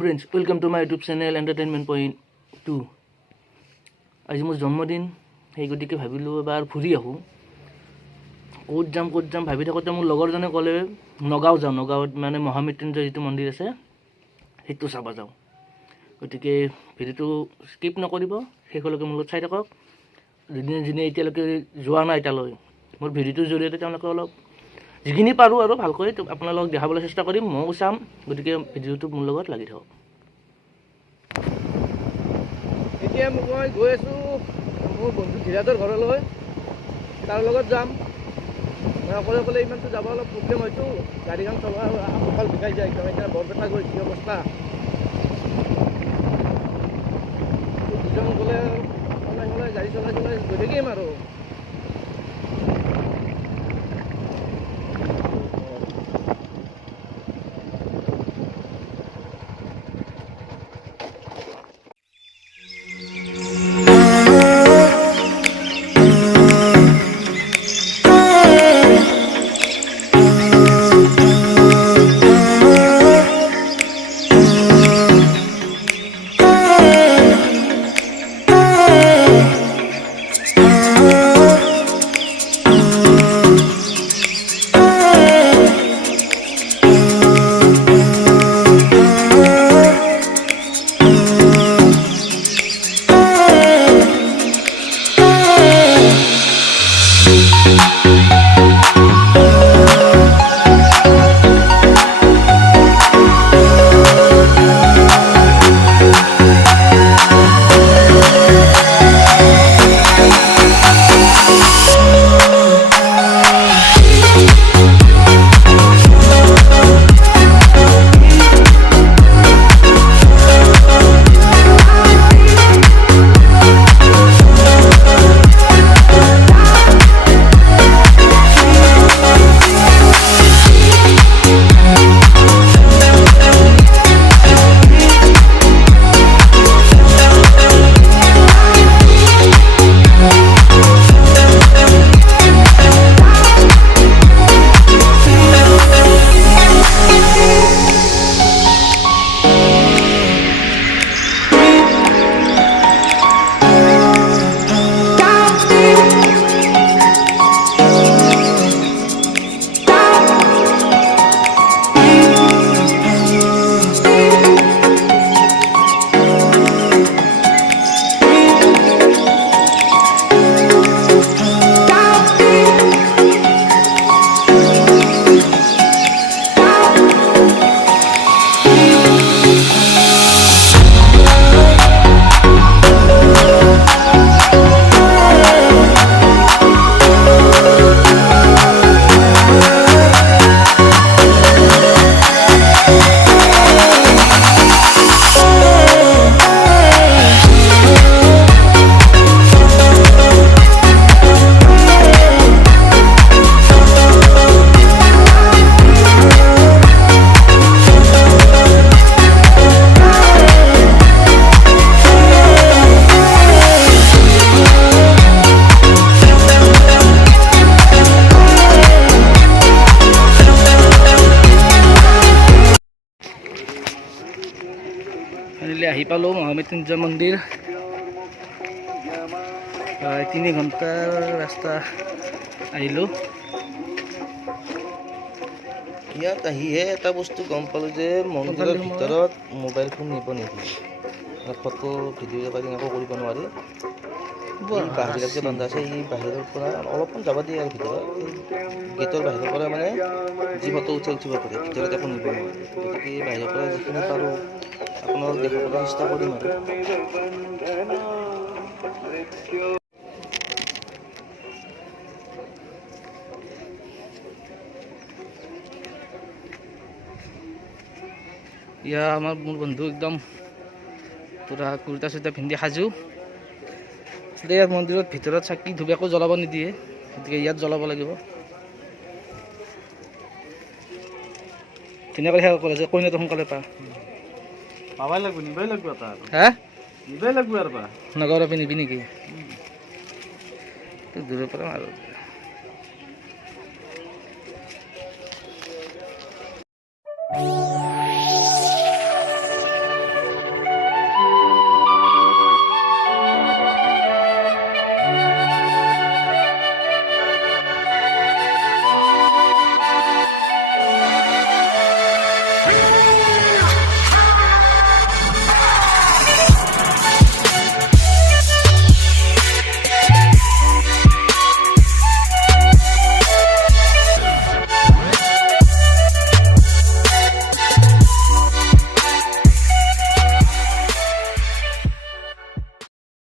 friends welcome to my YouTube channel entertainment point 2 आज मोर जन्मदिन সেই গতিকে ভাবিলোঁ এবাৰ ফুৰি আহোঁ ক'ত যাম ভাবি থাকোঁতে মোৰ লগৰজনে ক'লে নগাঁও যাওঁ নগাঁৱত মানে maha mrityunjay যিটো মন্দিৰ আছে সেইটো চাব যাওঁ গতিকে ভিডিঅ'টো স্কিপ নকৰিব শেষলৈকে মোৰ লগত চাই থাকক যিনে এতিয়ালৈকে যোৱা নাই তালৈ মোৰ ভিডিঅ'টোৰ জৰিয়তে তেওঁলোকে অলপ যিখিনি পাৰোঁ আৰু ভালকৈ আপোনালোকক দেখাবলৈ চেষ্টা কৰিম ময়ো চাম গতিকে ভিডিঅ'টো মোৰ লগত লাগি থাকক এতিয়া মই গৈ আছোঁ মোৰ বন্ধু ধীৰাজৰ ঘৰলৈ তাৰ লগত যাম মই অকলে ইমানটো যাব অলপ প্ৰব্লেম হয়তো গাড়ীখন চলোৱা কঁকাল বিষাই যায় একদম এতিয়া বৰপেটা গৈ যি অৱস্থা দুজন গ'লে সলাই গাড়ী চলাই গৈ থাকিম আৰু আহি পালোঁ maha mrityunjay মন্দিৰ 3 ঘণ্টাৰ ৰাস্তা আহিলোঁ ইয়াত আহিহে এটা বস্তু গম পালোঁ যে মন্দিৰৰ ভিতৰত মোবাইল ফোন নিব নিদিয়ে ফটো ভিডিঅ' ৰেকৰ্ডিং একো কৰিব নোৱাৰি বাহিৰত যে বান্ধা আছে এই বাহিৰৰ পৰা অলপমান যাব দিয়ে আৰু ভিতৰত গেটৰ বাহিৰৰ পৰা মানে যি ফটো উঠিব পাৰে ভিতৰত একো নিব নোৱাৰে গতিকে বাহিৰৰ পৰা যিখিনি পাৰোঁ আপোনালোক দেখাবলৈ চেষ্টা কৰিম আৰু ইয়া মোৰ বন্ধু একদম পুৰা কুৰ্তা চুৰ্তা পিন্ধি সাজু ইয়াৰ মন্দিৰত ভিতৰত চাকি ধূপ একো জ্বলাব নিদিয়ে গতিকে ইয়াত জ্বলাব লাগিব ধুনীয়াকৈ সেৱা কৰে যে কইনাটো সোনকালে পাবাই লাগিব নিবাই লাগিব এটা হা নিবাই লাগিব আৰু নগৰ নিবি নেকি দূৰৰ পৰা আৰু